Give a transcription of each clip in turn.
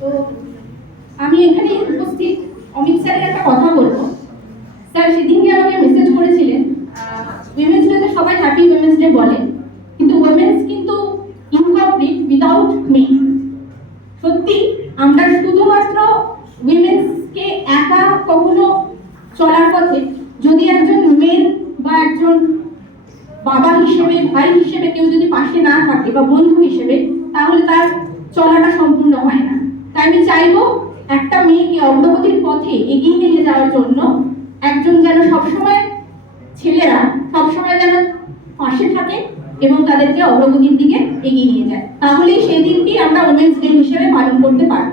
তো আমি এখানে উপস্থিত অমিত স্যারের একটা কথা বলবো। স্যার সেদিনকে আমাকে মেসেজ করেছিলেন, উইমেন্স ডেতে সবাই হ্যাপি উইমেন্স ডে বলে, কিন্তু উইমেন্স কিন্তু ইনকমপ্লিট উইদাউট মেন। সত্যি আমরা শুধুমাত্র উইমেন্সকে একা কখনো চলার পথে যদি একজন মেন বা একজন বাবা হিসেবে, ভাই হিসেবে কেউ যদি পাশে না থাকে বা বন্ধু হিসেবে, তাহলে তার চলাটা সম্পূর্ণ হয় না। তাই আমি চাইবো একটা মেয়েকে অগ্রগতির পথে এগিয়ে নিয়ে যাওয়ার জন্য একজন যেন সবসময়, ছেলেরা সবসময় যেন পাশে থাকে এবং তাদেরকে অগ্রগতির দিকে এগিয়ে নিয়ে যায়। তাহলেই সেই দিনটি আমরা উইমেন্স ডে হিসেবে পালন করতে পারব।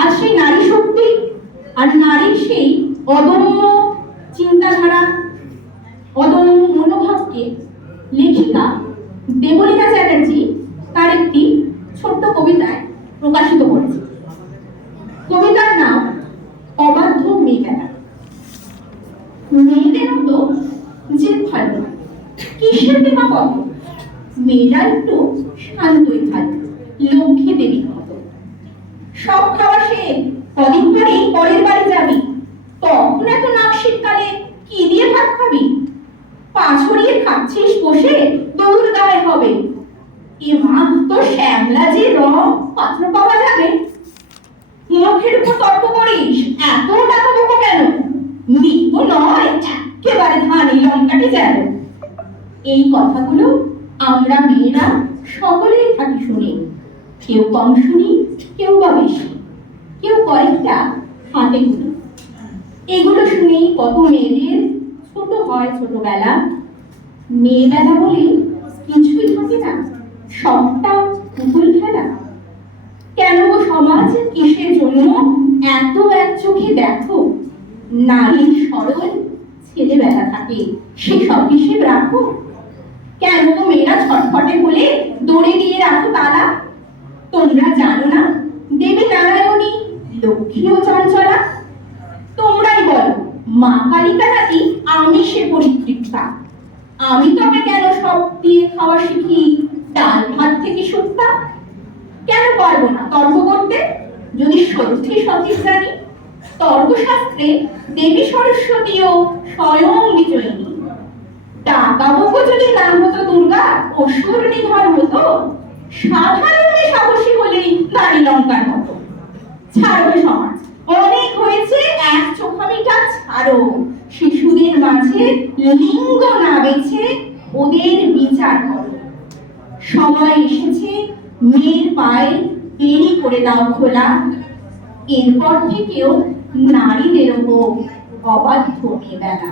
আর সেই নারী শক্তি আর নারীর সেই অদম্য চিন্তাধারা, অদম্য মনোভাবকে লেখিকা দেবলীনা চ্যাটার্জি তার একটি ছোট্ট কবিতায় প্রকাশিত করেছে। কবিতার নাম অবাধ্য মেয়েবেলা। মেয়েদের মতো যে ভালো কিসের দেবা কত, মেয়েরা একটু শান্তই ভালো, লক্ষ্মী দেবীর মতো। সব খাওয়া সে কদিন পরেই পরের বাড়ি যাবি, তখন এত নাক শীতকালে কি দিয়ে ভাত খাবি? পা ছড়িয়ে খাচ্ছিস বসে, দৌড় গায়ে হবে। এ মা, তোর শ্যামলা যে রং, পাত্র পাওয়া যাবে? মুখের উপর তর্ক করিস, এত টাকা বোকো কেন? মৃত নয়, একেবারে ধানি লঙ্কাটি যেন। এই কথাগুলো আমরা মেয়েরা সকলেই থাকি শুনি, কেউ কম শুনি, কেউ বা বেশি, কেউ কয়েকটা হাতে গুলি। এগুলো শুনেই কত মেয়েদের ছোট হয় ছোটবেলা। মেয়েবেলা বলে কিছুই থাকে না, সবটা পুতুল খেলা। কেন গো সমাজ, কিসের জন্য এত এক চোখে দেখো? নারীর সরল ছেলেবেলা থাকে, সেসব হিসেব রাখো। কেন গো মেয়েরা ছটফটে বলে দড়ি দিয়ে রাখো তালা? তোমরা জানো না দেবী নারায়ণী লক্ষ্মী ও চঞ্চলা? তোমরাই বলো মা কালিকা নাকি আমিষে পরিতৃপ্তা? আমি তবে কেন সব দিয়ে খাওয়া শিখি, ডাল ভাত থেকে শুক্তা? কেন পারবো না তর্ক করতে, যদি সত্যি সঠিক জানি? তর্কশাস্ত্রে দেবী সরস্বতীও স্বয়ং বিজয়িনী। টাকা বকো যদি নাম হতো দুর্গা, অসুর নিধন হতো। সাধারণ সাহসী হলেই নারী লঙ্কার মতো। ছাড়ো সমাজ, অনেক হয়েছে এক চোখামিটা ছাড়ো। শিশুদের মাঝে লিঙ্গ না বেছে ওদের বিচার করো। সময় এসেছে মেয়ের পায়ে বেরি করে দাও খোলা। এরপর থেকেও নারীদেরও হোক অবাধ্য মেয়েবেলা।